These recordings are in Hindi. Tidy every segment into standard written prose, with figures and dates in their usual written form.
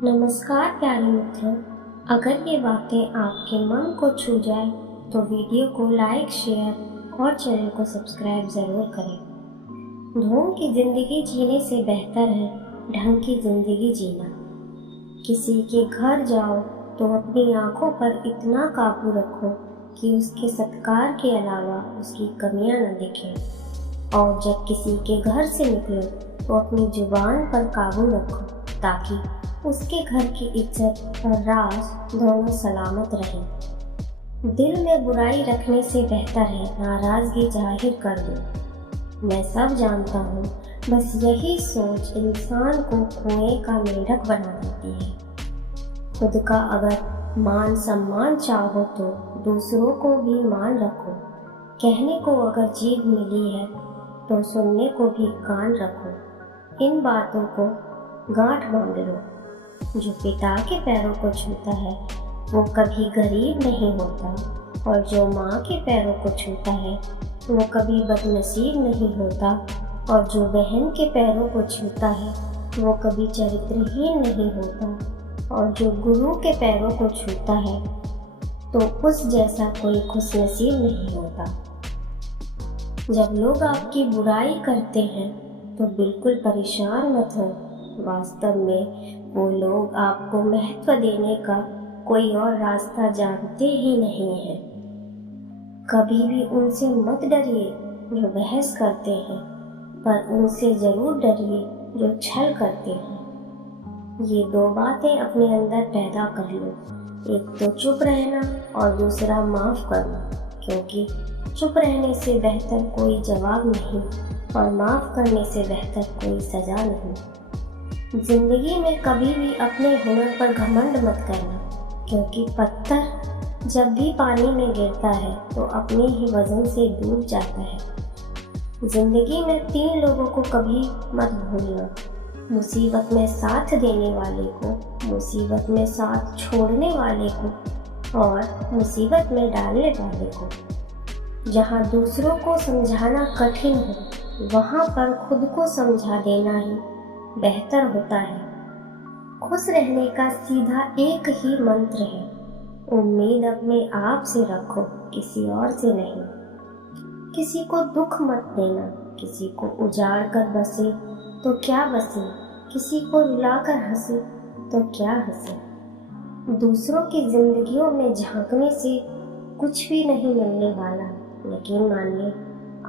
नमस्कार प्यारे मित्रों। अगर ये वाक्य आपके मन को छू जाए तो वीडियो को लाइक, शेयर और चैनल को सब्सक्राइब ज़रूर करें। ढोंग की ज़िंदगी जीने से बेहतर है ढंग की ज़िंदगी जीना। किसी के घर जाओ तो अपनी आँखों पर इतना काबू रखो कि उसके सत्कार के अलावा उसकी कमियां न दिखें। और जब किसी के घर से निकलो तो अपनी जुबान पर काबू रखो ताकि उसके घर की इज्जत और राज दोनों सलामत रहें। दिल में बुराई रखने से बेहतर है नाराज़गी जाहिर कर दो। मैं सब जानता हूँ, बस यही सोच इंसान को कुएं का मेंढक बना देती है। खुद का अगर मान सम्मान चाहो तो दूसरों को भी मान रखो। कहने को अगर जीभ मिली है तो सुनने को भी कान रखो। इन बातों को गांठ बांध लो। जो पिता के पैरों को छूता है वो कभी गरीब नहीं होता, और जो माँ के पैरों को छूता है वो कभी बदनसीब नहीं होता, और जो बहन के पैरों को छूता है वो कभी चरित्रहीन नहीं होता, और जो गुरु के पैरों को छूता है तो उस जैसा कोई खुशनसीब नहीं होता। जब लोग आपकी बुराई करते हैं तो बिल्कुल परेशान मत हो। वास्तव में वो लोग आपको महत्व देने का कोई और रास्ता जानते ही नहीं है। कभी भी उनसे मत डरिए जो बहस करते हैं, पर उनसे जरूर डरिए जो छल करते हैं। ये दो बातें अपने अंदर पैदा कर लो, एक तो चुप रहना और दूसरा माफ करना, क्योंकि चुप रहने से बेहतर कोई जवाब नहीं और माफ करने से बेहतर कोई सजा नहीं। जिंदगी में कभी भी अपने हुनर पर घमंड मत करना, क्योंकि पत्थर जब भी पानी में गिरता है तो अपने ही वजन से डूब जाता है। जिंदगी में 3 लोगों को कभी मत भूलना, मुसीबत में साथ देने वाले को, मुसीबत में साथ छोड़ने वाले को और मुसीबत में डालने वाले को। जहाँ दूसरों को समझाना कठिन हो वहाँ पर खुद को समझा देना ही बेहतर होता है। खुश रहने का सीधा एक ही मंत्र है, उम्मीद अपने आप से रखो, किसी और से नहीं। किसी को दुख मत देना, किसी को उजाड़ कर बसे तो क्या बसे, किसी को रुलाकर हंसे तो क्या हंसे। दूसरों की जिंदगियों में झांकने से कुछ भी नहीं मिलने वाला, लेकिन मानिए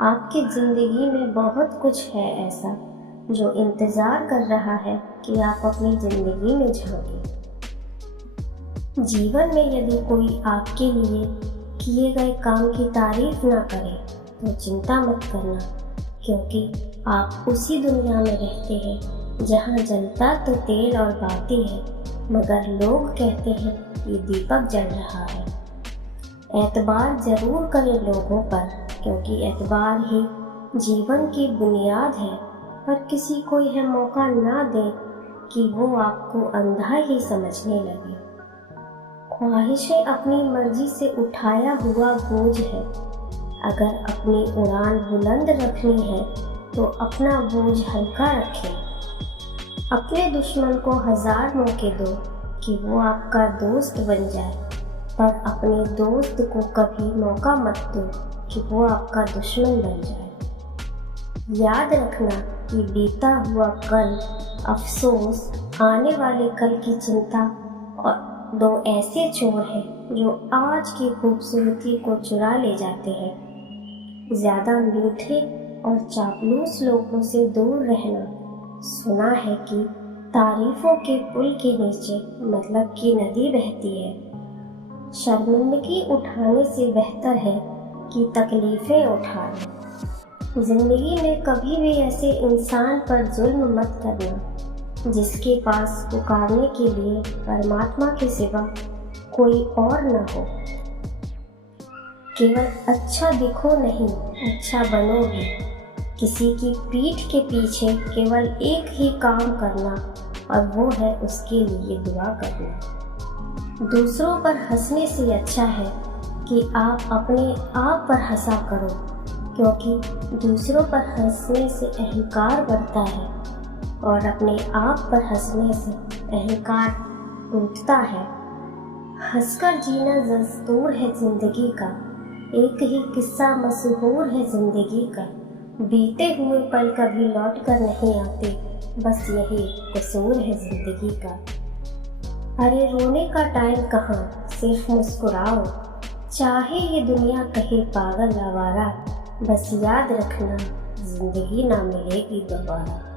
आपकी जिंदगी में बहुत कुछ है ऐसा जो इंतजार कर रहा है कि आप अपनी जिंदगी में झांकें। जीवन में यदि कोई आपके लिए किए गए काम की तारीफ ना करे तो चिंता मत करना, क्योंकि आप उसी दुनिया में रहते हैं जहां जलता तो तेल और बाती है, मगर लोग कहते हैं कि दीपक जल रहा है। एतबार जरूर करें लोगों पर, क्योंकि एतबार ही जीवन की बुनियाद है, पर किसी को यह मौका ना दे कि वो आपको अंधा ही समझने लगे। ख्वाहिशें अपनी मर्जी से उठाया हुआ बोझ है। अगर अपनी उड़ान बुलंद रखनी है तो अपना बोझ हल्का रखें। अपने दुश्मन को 1000 मौके दो कि वो आपका दोस्त बन जाए, पर अपने दोस्त को कभी मौका मत दो कि वो आपका दुश्मन बन जाए। याद रखना कि बीता हुआ कल अफसोस, आने वाले कल की चिंता, और 2 ऐसे चोर हैं जो आज की खूबसूरती को चुरा ले जाते हैं। ज़्यादा मीठे और चापलूस लोगों से दूर रहना। सुना है कि तारीफों के पुल के नीचे मतलब की नदी बहती है। शर्मिंदगी उठाने से बेहतर है कि तकलीफ़ें उठा लें। जिंदगी में कभी भी ऐसे इंसान पर जुल्म मत करना जिसके पास पुकारने के लिए परमात्मा के सिवा कोई और न हो। केवल अच्छा दिखो नहीं, अच्छा बनो भी। किसी की पीठ के पीछे केवल एक ही काम करना, और वो है उसके लिए दुआ करना। दूसरों पर हंसने से अच्छा है कि आप अपने आप पर हंसा करो, क्योंकि दूसरों पर हंसने से अहंकार बढ़ता है और अपने आप पर हंसने से अहंकार टूटता है। हंसकर जीना दस्तूर है जिंदगी का, एक ही किस्सा मशहूर है जिंदगी का। बीते हुए पल कभी लौट कर नहीं आते, बस यही कसूर है जिंदगी का। अरे रोने का टाइम कहाँ, सिर्फ मुस्कुराओ, चाहे ये दुनिया कहे पागल आवारा, बस याद रखना जिंदगी ना मिलेगी दोबारा।